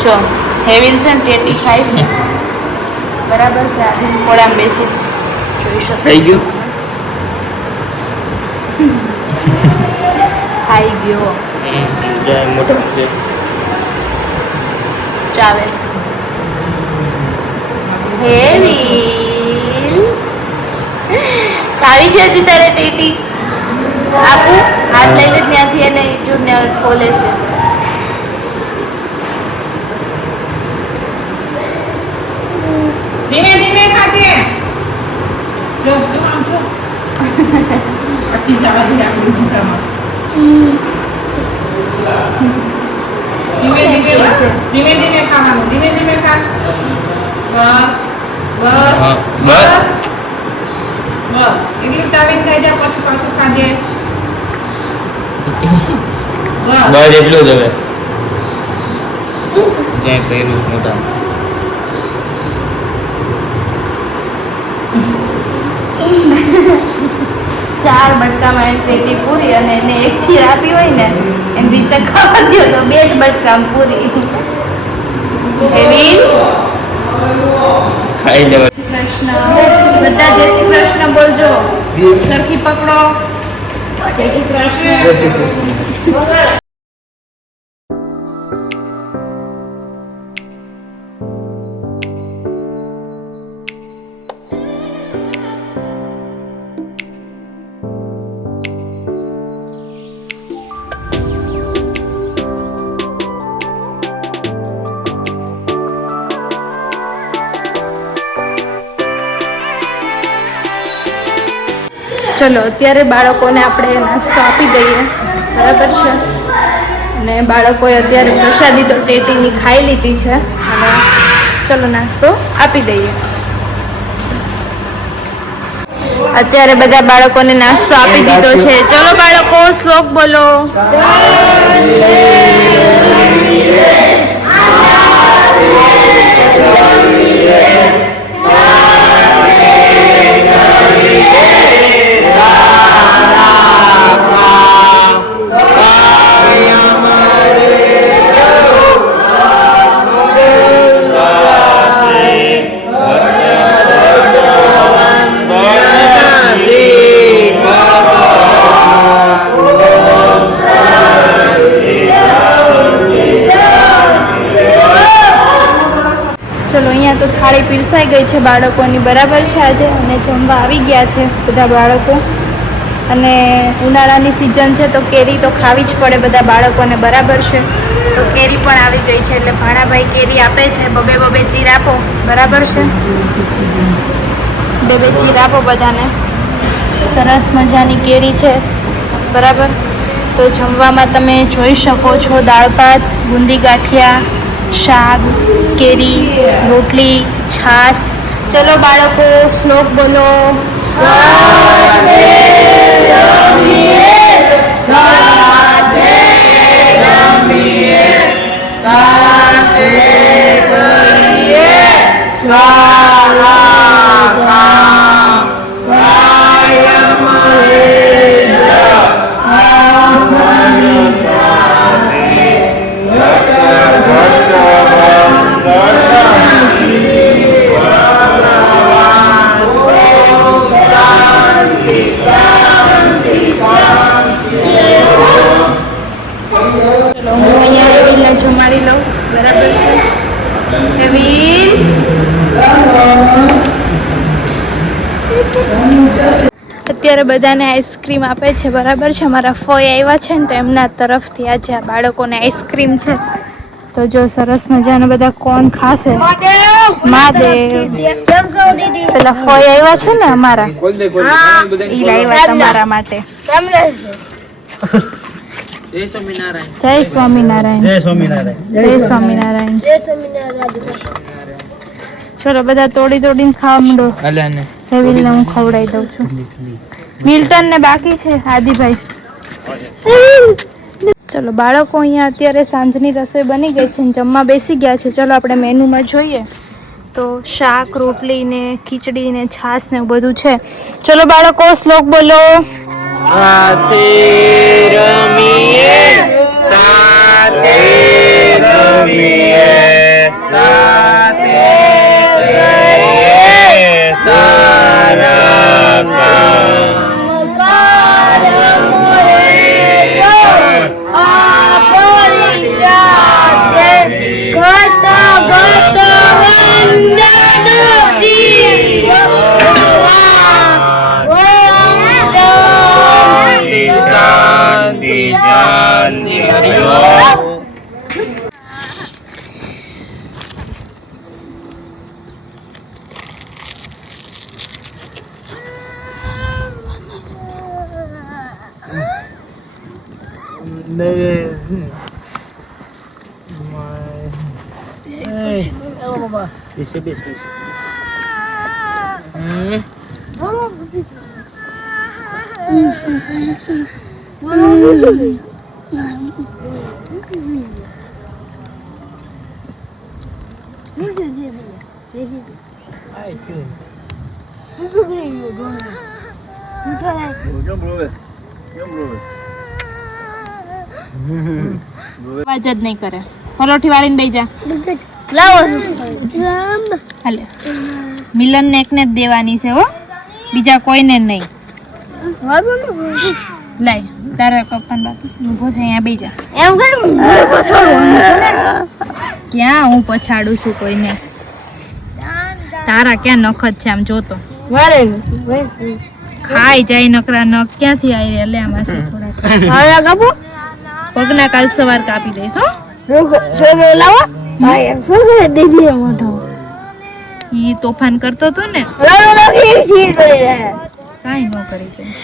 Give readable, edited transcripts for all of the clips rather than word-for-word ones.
જો હેવિલ છે ને ટેટી ખાય છે બરાબર છે આદિ પોળામાં બેસી જોઈ શકો થઈ ગયું ખાઈ ગયો જય મોટા છે ચાવે હેવિલ ખાવી છે હજી તારે ટેટી આપું હાથ લઈ લે ત્યાંથી એને જો ને ખોલે છે ધીમે ધીમે ખાજે જો આમ જો અતિ જવા દે આપણી મોટામાં ધીમે ધીમે ખાવાનું ધીમે ધીમે ખા બસ બસ બસ બસ એટલું ચાવીને ખાઈ જા પછી પાછું ખાજે બસ એટલું જ હવે જ્યાં કર્યું મોટા ચાર બટકામાં એની ટેટી પૂરી અને એને એક ચીર આપી હોય ને એની રીતે ખાવા દો તો 2 જ બટકામાં પૂરી હેવિલ ખાઈ લેવા કૃષ્ણ બધા જય શ્રી કૃષ્ણ બોલજો સરખી પકડો જય શ્રી કૃષ્ણ ચલો અત્યારે બાળકોને આપણે નાસ્તો આપી દઈએ બરાબર છે અને બાળકોએ અત્યારે પ્રસાદી તો ટેટીની ખાઈ લીધી છે અને ચલો નાસ્તો આપી દઈએ અત્યારે બધા બાળકોને નાસ્તો આપી દીધો છે ચલો બાળકો શ્લોક બોલો ચલો અહીંયા તો થાળી પીરસાઈ ગઈ છે બાળકોની બરાબર છે આજે અને જમવા આવી ગયા છે બધા બાળકો અને ઉનાળાની સિઝન છે તો કેરી તો ખાવી જ પડે બધા બાળકોને બરાબર છે તો કેરી પણ આવી ગઈ છે એટલે ભાણાભાઈ કેરી આપે છે બબે ચીર આપો બરાબર છે બે ચીર આપો બધાને સરસ મજાની કેરી છે બરાબર તો જમવામાં તમે જોઈ શકો છો દાળ ભાત બુંદી ગાંઠિયા શાક કેરી રોટલી છાશ ચલો બાળકો શ્લોક બોલો જમાડી લઉં બરાબર છે હેવિલ અત્યારે બધાને આઈસ્ક્રીમ આપે છે બરાબર છે અમારા ફોઈ આવ્યા છે ને તો એમના તરફથી આજે આ બાળકોને આઈસ્ક્રીમ છે તો જો સરસ મજાના બધા કોણ ખાશે મહાદેવ પેલા ફોઈ આવ્યા છે ને અમારા ઈ લાવ્યા તમારા માટે જય સ્વામિનારાયણ જય સ્વામિનારાયણ જય સ્વામિનારાયણ જય સ્વામિનારાયણ ચલો બધા તોડીને ખાવા માંડો અલ્યાને હેવિલને હું ખવડાવી દઉં છું મિલ્ટન ને બાકી છે આદિભાઈ ચલો બાળકો અહીંયા અત્યારે સાંજની રસોઈ બની ગઈ છે જમવા બેસી ગયા છે ચલો આપણે મેનુમાં જોઈએ તો શાક રોટલી ને ખીચડી ને છાશ ને બધું છે ચલો બાળકો શ્લોક બોલો સાથે રમીએ અવાજ જ નહીં કરે. પરોઠી વાળીને બેસી જા. હાલે મિલન ને એકને જ દેવાની છે હો, બીજા કોઈને નહીં. લાય તારા કપ્પાને બાકી છે. ઊભો થઈ અહીંયા બેસી જા. ક્યાં હું પછાડું છું કોઈને? તારા ક્યાં નખ જ છે આમ જોતો. ખાઈ જાય નકરા નખ ક્યાંથી આવી લે આમાં છે થોડા. પગના કાલ સવાર કાપી દઈશ હો. ઈ તોફાન કરતો તો ને, કાઈ ન કરી જાય.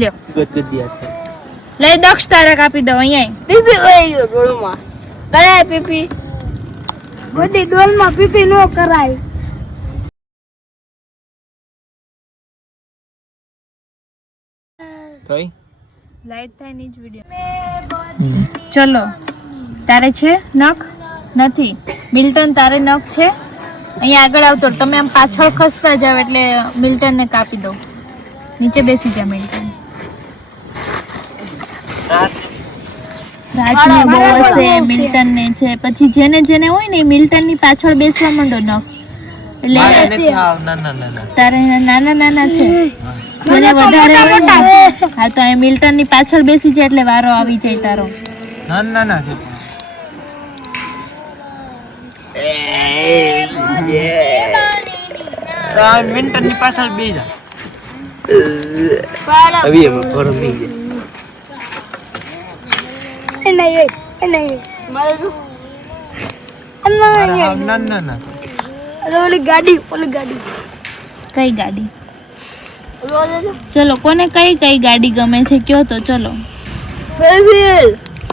લ્યો લઈ દક્ષ તારા કાપી દઉં અહીંયા. પીપી બધી ડોલમાં પીપી નો કરાય. લાઈટ થાય ની જ વિડિયો. ચલો તારે છે નખ નથી? મિલ્ટન તારે નખ છે? અહીંયા આગળ આવતો તમે આમ પાછળ ખસતા જાવ એટલે મિલ્ટન ને કાપી દો. નીચે બેસી જા મિલ્ટન. રાજને બહુ હશે, મિલ્ટન ને છે, પછી જેને જેને હોય ને મિલ્ટન ની પાછળ બેસવા માંડો નખ. એટલે તારે નાના નાના છે, જેને વધારે હોય ને હા તો એ મિલ્ટન ની પાછળ બેસી જાય એટલે વારો આવી જાય તારો. નાના મિલ્ટન ની પાછળ બેસી જા. હવે એમાં ફોરમ નહીં જાય. ઓલી ગાડી કઈ ગાડી? ચલો કોને કઈ કઈ ગાડી ગમે છે કયો તો. ચલો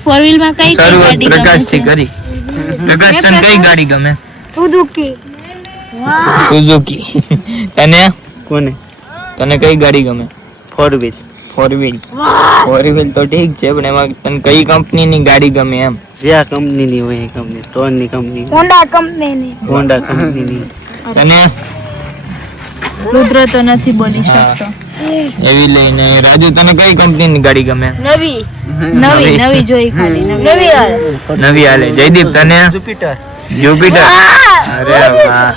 ફોર વ્હીલ માં કઈ કઈ ગાડી ગમે છે? પ્રકાશ તને કઈ ગાડી ગમે? સુઝુકી. તને કોને? તને કઈ ગાડી ગમે? Four wheel. ફોર વ્હીલ તો ઠીક છે પણ એમાં તને કઈ કંપની ની ગાડી ગમે એમ? જે આ કંપની ની હોય એ કંપની, ટોન ની કંપની, હોન્ડા કંપની ની. તને રુદ્ર તો નથી બોલી શકતો. એવી લઈને રાજુ તને કઈ કંપની ની ગાડી ગમે? નવી જોઈ ખાલી નવી હાલે. જયદીપ તને? જુપિટર. અરે વાહ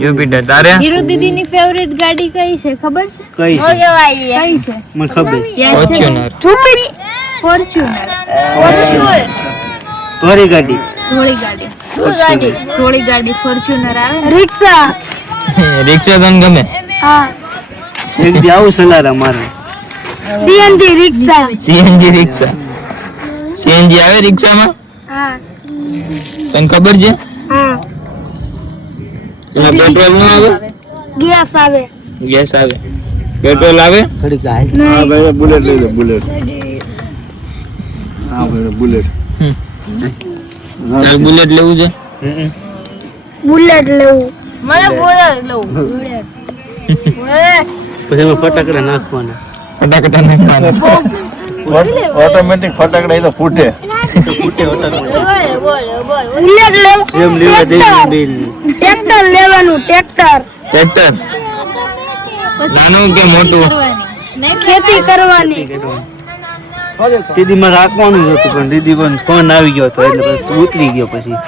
જુપિટર. તારે? હીરુ દીદી ની ફેવરેટ ગાડી કઈ છે ખબર છે? કઈ છે? કઈ છે મને ખબર. ફોર્ચ્યુનર. ફોર્ચ્યુનર. થોડી ગાડી. થોડી ગાડી ફોર્ચ્યુનર આવે. રિક્ષા તને ગમે? એક દી આવું સલારા મારે. સીએનજી રિક્ષા. સીએનજી આવે રિક્ષામાં? તને ખબર છે? એમાં પેટ્રોલ ન આવે? ગેસ આવે. પેટ્રોલ આવે? થોડી ગાય. હા ભાઈ બુલેટ લઈ લો બુલેટ. હા ભાઈ બુલેટ. તારે બુલેટ લેવું છે? પછી એમાં ફટાકડા નાખવાના. ફટાકડા નાખવાના. ઓટોમેટિક ફટાકડા એ તો ફૂટે. જેમ લેવા દેવું બિલ. ટ્રેક્ટર નાનું કે મોટું? ખેતી કરવાની. દીદી માં રાખવાનું જ હતું પણ દીદી પણ ફોન આવી ગયો હતો એટલે પછી ઉતરી ગયો. પછી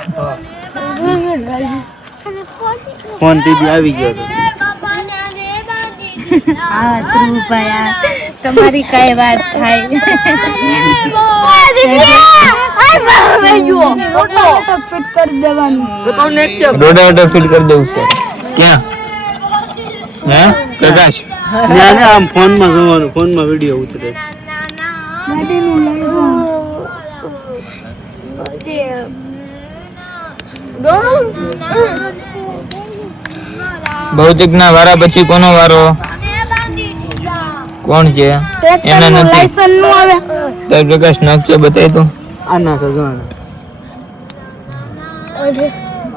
ફોન દીદી આવી ગયો હતો. હા ધ્રુવભાઈ તમારી કઈ વાત થાય? રોડાવેટર ફિટ કરી દઉં છે. ક્યાં? હે પ્રકાશ? આમ ફોન માં જોવાનું, ફોન માં વિડીયો ઉતરે. ભૌતિક ના વારા પછી કોનો વારો? કોણ છે? એના નથી. લાયસન્સ નું આવે. તાર પ્રકાશ નકશો બતાય તો. આ નાખો જો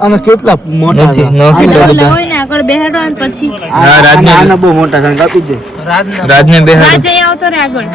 આના કેટલા મોટા નથી છે. નો કેટલા બધા. હોય ને આગળ બેહાડો અને પછી હા રાજને આના બહુ મોટા છે કાપી દે રાજને બે રાજ અહીંયા આવતો રે આગળ.